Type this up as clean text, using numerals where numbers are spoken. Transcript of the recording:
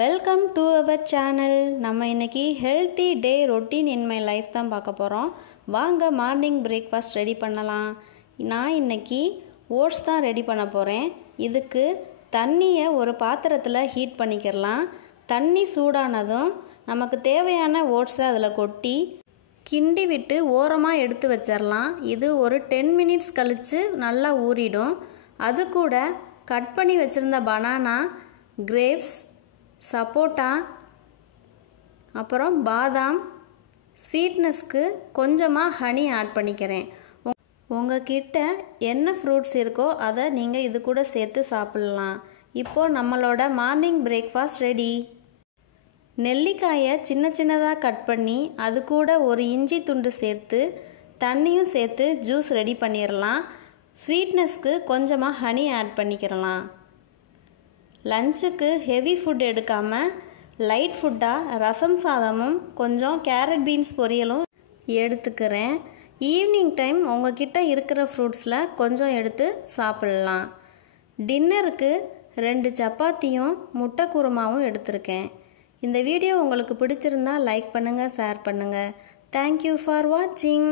Welcome to our channel. நம்ம இன்னைக்கு healthy day routine in my life தான் பார்க்க போகிறோம். வாங்க மார்னிங் பிரேக்ஃபாஸ்ட் ரெடி பண்ணலாம். நான் இன்னைக்கு ஓட்ஸ் தான் ரெடி பண்ண போகிறேன். இதுக்கு தண்ணியை ஒரு பாத்திரத்தில் ஹீட் பண்ணிக்கிறலாம். தண்ணி சூடானதும் நமக்கு தேவையான ஓட்ஸை அதில் கொட்டி கிண்டி விட்டு ஓரமாக எடுத்து வச்சிடலாம். இது ஒரு 10 மினிட்ஸ் கழித்து நல்லா ஊறிடும். அது கூட கட் பண்ணி வச்சுருந்த பனானா, கிரேப்ஸ், சப்போட்டா, அப்புறம் பாதாம், ஸ்வீட்னஸ்க்கு கொஞ்சமாக ஹனி ஆட் பண்ணிக்கிறேன். உங்ககிட்ட என்ன ஃப்ரூட்ஸ் இருக்கோ அதை நீங்கள் இது கூட சேர்த்து சாப்பிட்லாம். இப்போது நம்மளோட மார்னிங் பிரேக்ஃபாஸ்ட் ரெடி. நெல்லிக்காயை சின்ன சின்னதாக கட் பண்ணி அது கூட ஒரு இஞ்சி துண்டு சேர்த்து தண்ணியும் சேர்த்து ஜூஸ் ரெடி பண்ணிடலாம். ஸ்வீட்னஸ்க்கு கொஞ்சமாக ஹனி ஆட் பண்ணிக்கிறலாம். லஞ்சுக்கு ஹெவி ஃபுட் எடுக்காமல் லைட் ஃபுட்டாக ரசம் சாதமும் கொஞ்சம் கேரட் பீன்ஸ் பொரியலும் எடுத்துக்கிறேன். ஈவினிங் டைம் உங்ககிட்ட இருக்கிற ஃப்ரூட்ஸில் கொஞ்சம் எடுத்து சாப்பிட்லாம். டின்னருக்கு 2 சப்பாத்தியும் முட்டை குருமாவும் எடுத்திருக்கேன். இந்த வீடியோ உங்களுக்கு பிடிச்சிருந்தா லைக் பண்ணுங்கள், ஷேர் பண்ணுங்கள். தேங்க்யூ ஃபார் வாட்சிங்.